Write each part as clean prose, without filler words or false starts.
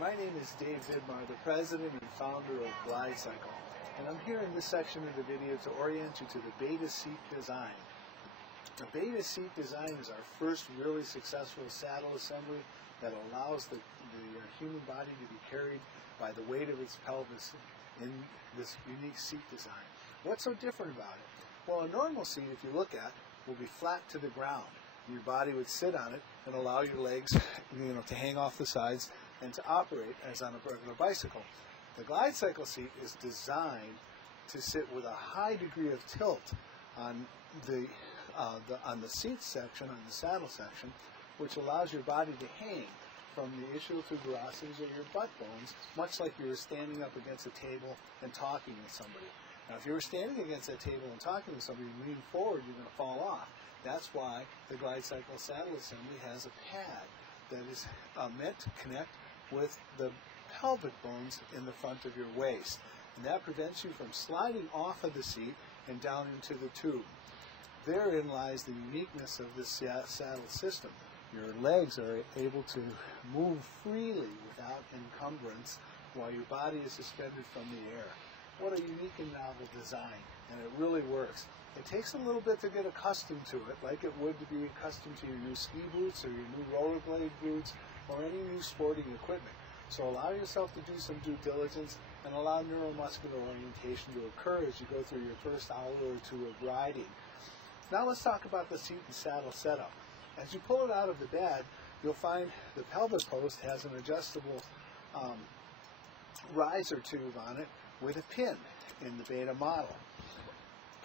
my name is Dave Vidmar, the president and founder of GlideCycle, and I'm here in this section of the video to orient you to the beta seat design. The beta seat design is our first really successful saddle assembly that allows the human body to be carried by the weight of its pelvis in this unique seat design. What's so different about it? Well, a normal seat, if you look at, will be flat to the ground. Your body would sit on it and allow your legs, to hang off the sides and to operate as on a regular bicycle. The GlideCycle seat is designed to sit with a high degree of tilt on the seat section, on the saddle section, which allows your body to hang from the ischial tuberosities or your butt bones, much like you were standing up against a table and talking with somebody. Now, if you were standing against that table and talking with somebody and lean forward, you're going to fall off. That's why the GlideCycle saddle assembly has a pad that is meant to connect with the pelvic bones in the front of your waist. And that prevents you from sliding off of the seat and down into the tube. Therein lies the uniqueness of this saddle system. Your legs are able to move freely without encumbrance while your body is suspended from the air. What a unique and novel design, and it really works. It takes a little bit to get accustomed to it, like it would to be accustomed to your new ski boots or your new rollerblade boots or any new sporting equipment. So allow yourself to do some due diligence and allow neuromuscular orientation to occur as you go through your first hour or two of riding. Now let's talk about the seat and saddle setup. As you pull it out of the bed, you'll find the pelvic post has an adjustable riser tube on it with a pin in the beta model.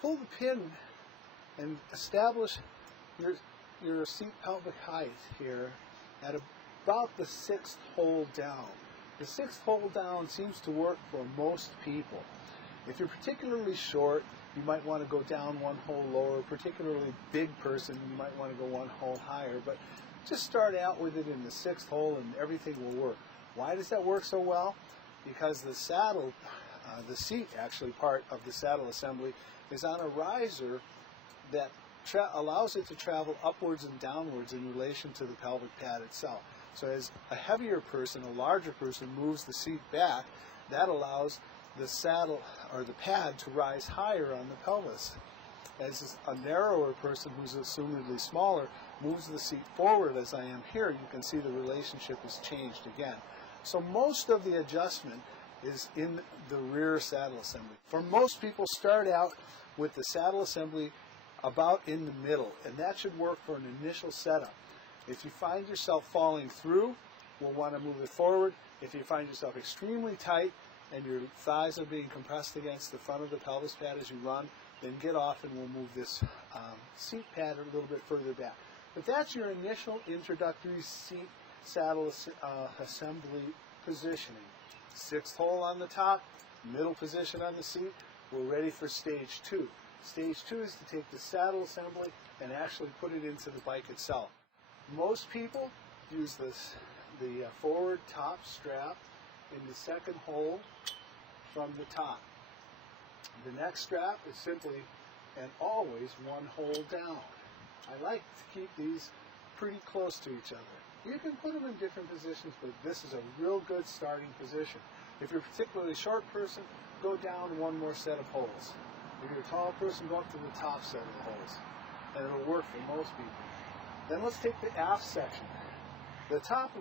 Pull the pin and establish your seat pelvic height here at about the 6th hole down. The 6th hole down seems to work for most people. If you're particularly short, you might want to go down one hole lower. Particularly big person, you might want to go one hole higher. But just start out with it in the 6th hole and everything will work. Why does that work so well? Because the saddle, the seat actually part of the saddle assembly is on a riser that allows it to travel upwards and downwards in relation to the pelvic pad itself. So as a heavier person, a larger person moves the seat back, that allows the saddle or the pad to rise higher on the pelvis. As a narrower person who's assumedly smaller moves the seat forward, as I am here, you can see the relationship has changed again. So most of the adjustment is in the rear saddle assembly. For most people, start out with the saddle assembly about in the middle, and that should work for an initial setup. If you find yourself falling through, we'll want to move it forward. If you find yourself extremely tight and your thighs are being compressed against the front of the pelvis pad as you run, then get off and we'll move this seat pad a little bit further back. But that's your initial introductory seat saddle assembly positioning. 6th hole on the top, middle position on the seat. We're ready for stage 2. Stage 2 is to take the saddle assembly and actually put it into the bike itself. Most people use the forward top strap in the 2nd hole from the top. The next strap is simply and always one hole down. I like to keep these pretty close to each other. You can put them in different positions, but this is a real good starting position. If you're a particularly short person, go down one more set of holes. If you're a tall person, go up to the top set of holes. And it'll work for most people. Then let's take the aft section. The top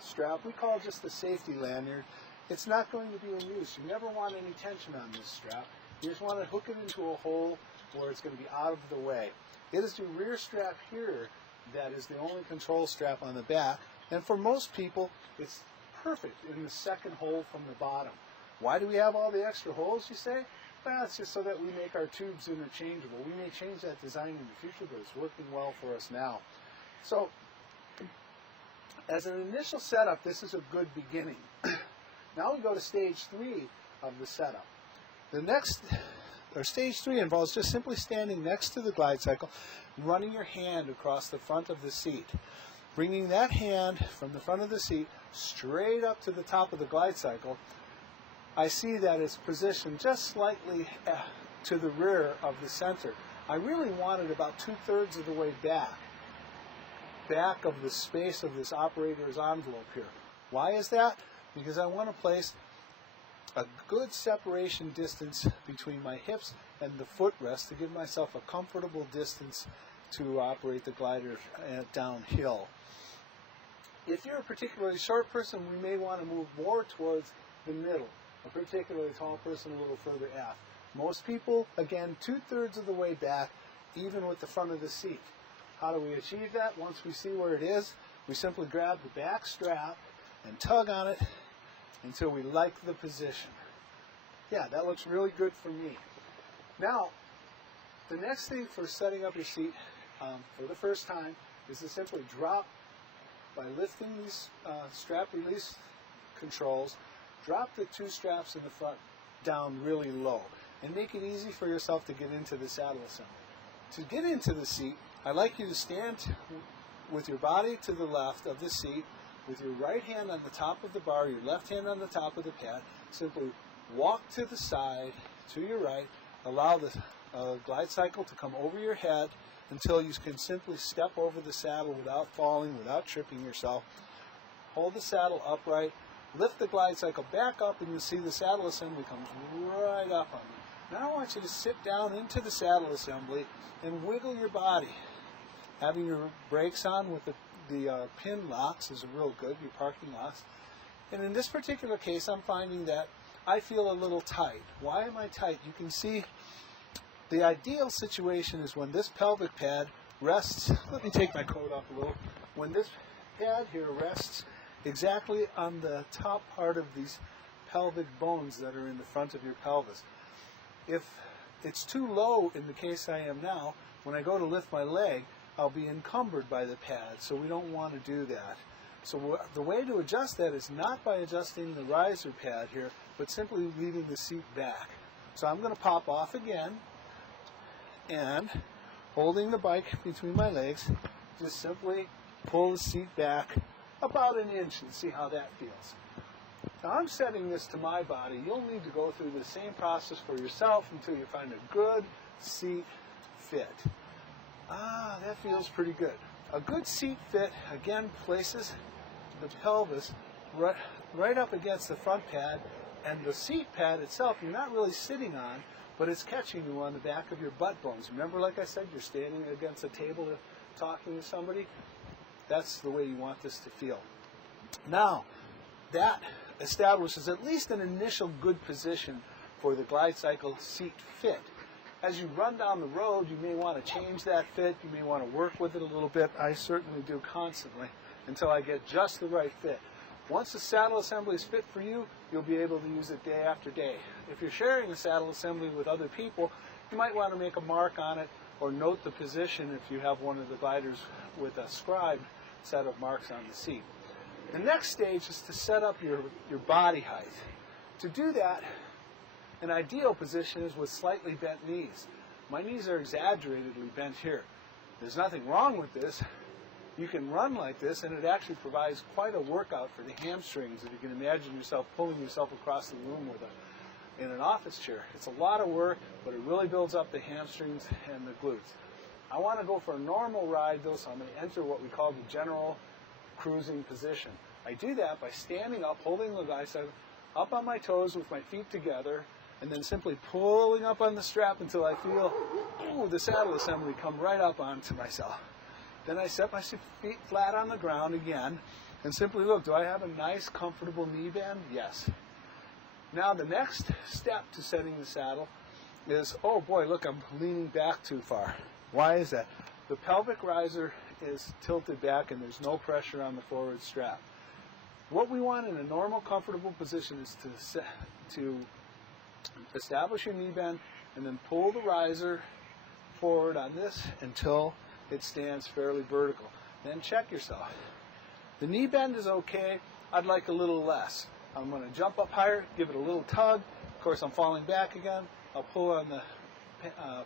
strap, we call just the safety lanyard. It's not going to be in use. You never want any tension on this strap. You just want to hook it into a hole where it's going to be out of the way. It is the rear strap here that is the only control strap on the back, and for most people it's perfect in the 2nd hole from the bottom. Why do we have all the extra holes, you say? Well, it's just so that we make our tubes interchangeable. We may change that design in the future, but it's working well for us now. So as an initial setup, this is a good beginning. Now we go to stage 3 of the setup. Stage 3 involves just simply standing next to the GlideCycle, running your hand across the front of the seat, bringing that hand from the front of the seat straight up to the top of the GlideCycle. I see that it's positioned just slightly to the rear of the center. I really want it about 2/3 of the way back of the space of this operator's envelope here. Why is that? Because I want to place a good separation distance between my hips and the footrest to give myself a comfortable distance to operate the glider downhill. If you're a particularly short person, we may want to move more towards the middle. A particularly tall person a little further aft. Most people, again, 2/3 of the way back, even with the front of the seat. How do we achieve that? Once we see where it is, we simply grab the back strap and tug on it until we like the position. Yeah, that looks really good for me. Now, the next thing for setting up your seat for the first time is to simply drop, by lifting these strap release controls, drop the 2 straps in the front down really low and make it easy for yourself to get into the saddle assembly. To get into the seat, I'd like you to stand with your body to the left of the seat, with your right hand on the top of the bar, your left hand on the top of the pad. Simply walk to the side, to your right, allow the GlideCycle to come over your head until you can simply step over the saddle without falling, without tripping yourself. Hold the saddle upright, lift the GlideCycle back up, and you'll see the saddle assembly comes right up on you. Now I want you to sit down into the saddle assembly and wiggle your body. Having your brakes on with the pin locks is real good, your parking locks. And in this particular case, I'm finding that I feel a little tight. Why am I tight? You can see the ideal situation is when this pelvic pad rests, let me take my coat off a little, when this pad here rests exactly on the top part of these pelvic bones that are in the front of your pelvis. If it's too low in the case I am now, when I go to lift my leg, I'll be encumbered by the pad, so we don't want to do that. So the way to adjust that is not by adjusting the riser pad here, but simply leaving the seat back. So I'm going to pop off again, and holding the bike between my legs, just simply pull the seat back about 1 inch and see how that feels. Now I'm setting this to my body. You'll need to go through the same process for yourself until you find a good seat fit. That feels pretty good. A good seat fit, again, places the pelvis right up against the front pad, and the seat pad itself you're not really sitting on, but it's catching you on the back of your butt bones. Remember, like I said, you're standing against a table talking to somebody? That's the way you want this to feel. Now, that establishes at least an initial good position for the GlideCycle seat fit. As you run down the road, you may want to change that fit. You may want to work with it a little bit. I certainly do constantly until I get just the right fit. Once the saddle assembly is fit for you, you'll be able to use it day after day. If you're sharing a saddle assembly with other people, you might want to make a mark on it or note the position if you have one of the gliders with a scribed set of marks on the seat. The next stage is to set up your body height. To do that, an ideal position is with slightly bent knees. My knees are exaggeratedly bent here. There's nothing wrong with this. You can run like this, and it actually provides quite a workout for the hamstrings. If you can imagine yourself pulling yourself across the room in an office chair. It's a lot of work, but it really builds up the hamstrings and the glutes. I want to go for a normal ride, though, so I'm going to enter what we call the general cruising position. I do that by standing up, holding the GlideCycle up on my toes with my feet together, and then simply pulling up on the strap until I feel the saddle assembly come right up onto myself. Then I set my feet flat on the ground again and simply look, do I have a nice, comfortable knee bend? Yes. Now the next step to setting the saddle is, oh boy, look, I'm leaning back too far. Why is that? The pelvic riser is tilted back and there's no pressure on the forward strap. What we want in a normal, comfortable position is to establish your knee bend and then pull the riser forward on this until it stands fairly vertical. Then check yourself. The knee bend is okay. I'd like a little less. I'm going to jump up higher, give it a little tug. Of course, I'm falling back again. I'll pull on the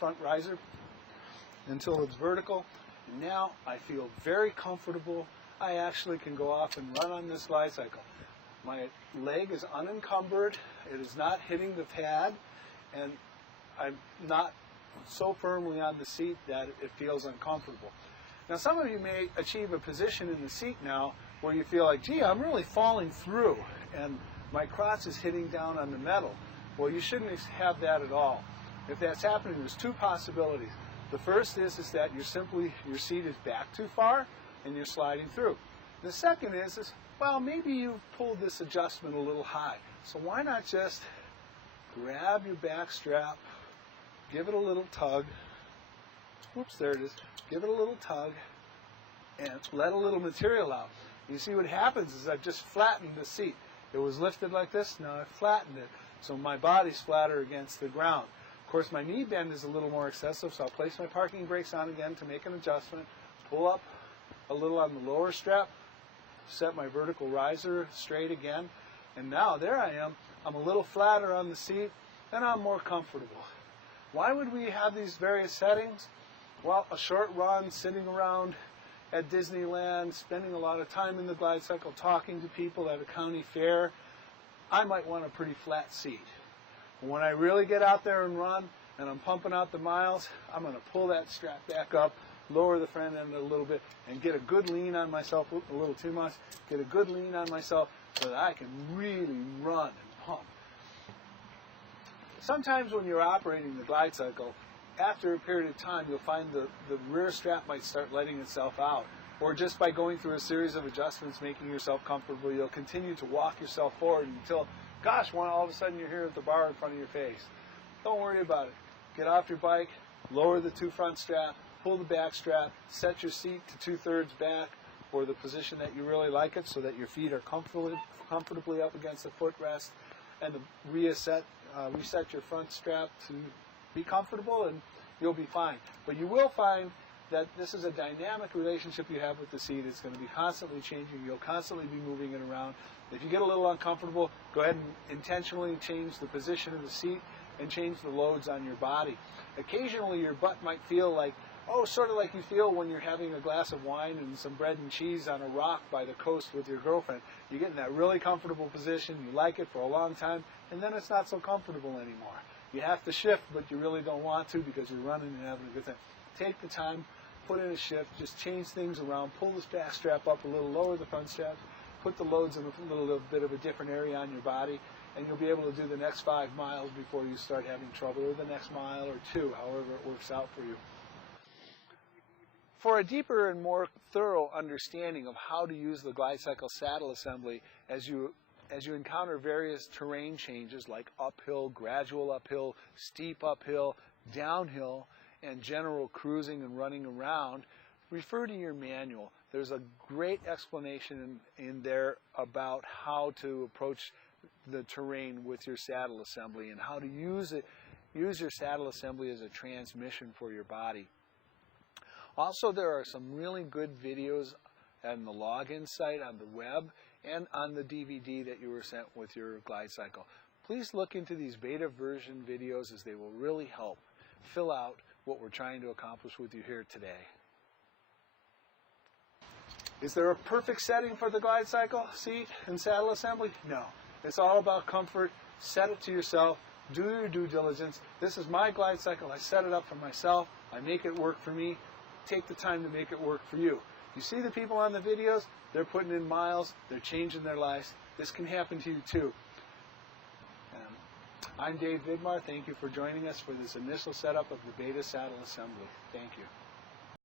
front riser until it's vertical. And now I feel very comfortable. I actually can go off and run on this GlideCycle. My leg is unencumbered. It is not hitting the pad, and I'm not so firmly on the seat that it feels uncomfortable. Now, some of you may achieve a position in the seat now where you feel like, gee, I'm really falling through and my crotch is hitting down on the metal. Well, you shouldn't have that at all. If that's happening, there's two possibilities. The first is that your seat is back too far and you're sliding through. The second is well, maybe you've pulled this adjustment a little high. So why not just grab your back strap, give it a little tug. Oops, there it is. Give it a little tug and let a little material out. You see what happens is I've just flattened the seat. It was lifted like this, now I've flattened it. So my body's flatter against the ground. Of course, my knee bend is a little more excessive, so I'll place my parking brakes on again to make an adjustment, pull up a little on the lower strap, set my vertical riser straight again, and now there I am. I'm a little flatter on the seat, and I'm more comfortable. Why would we have these various settings? Well, a short run, sitting around at Disneyland, spending a lot of time in the GlideCycle, talking to people at a county fair, I might want a pretty flat seat. When I really get out there and run, and I'm pumping out the miles, I'm going to pull that strap back up, lower the front end a little bit, and get a good lean on myself, a little too much, get a good lean on myself so that I can really run and pump. Sometimes when you're operating the GlideCycle, after a period of time, you'll find the rear strap might start letting itself out. Or just by going through a series of adjustments, making yourself comfortable, you'll continue to walk yourself forward until, gosh, all of a sudden you're here at the bar in front of your face. Don't worry about it. Get off your bike, lower the two front straps, pull the back strap, set your seat to 2/3 back or the position that you really like it so that your feet are comfortably up against the footrest, and reset your front strap to be comfortable, and you'll be fine. But you will find that this is a dynamic relationship you have with the seat. It's going to be constantly changing. You'll constantly be moving it around. If you get a little uncomfortable, go ahead and intentionally change the position of the seat and change the loads on your body. Occasionally your butt might feel like, sort of like you feel when you're having a glass of wine and some bread and cheese on a rock by the coast with your girlfriend. You get in that really comfortable position, you like it for a long time, and then it's not so comfortable anymore. You have to shift, but you really don't want to because you're running and having a good time. Take the time, put in a shift, just change things around, pull this back strap up a little, lower the front straps, put the loads in a little bit of a different area on your body, and you'll be able to do the next 5 miles before you start having trouble, or the next mile or 2, however it works out for you. For a deeper and more thorough understanding of how to use the GlideCycle saddle assembly as you encounter various terrain changes like uphill, gradual uphill, steep uphill, downhill, and general cruising and running around, refer to your manual. There's a great explanation in there about how to approach the terrain with your saddle assembly and how to use your saddle assembly as a transmission for your body. Also, there are some really good videos on the login site on the web and on the DVD that you were sent with your GlideCycle. Please look into these beta version videos as they will really help fill out what we're trying to accomplish with you here today. Is there a perfect setting for the GlideCycle seat and saddle assembly? No. It's all about comfort. Set it to yourself. Do your due diligence. This is my GlideCycle. I set it up for myself. I make it work for me. Take the time to make it work for you. You see the people on the videos? They're putting in miles. They're changing their lives. This can happen to you too. I'm Dave Vidmar. Thank you for joining us for this initial setup of the beta saddle assembly. Thank you.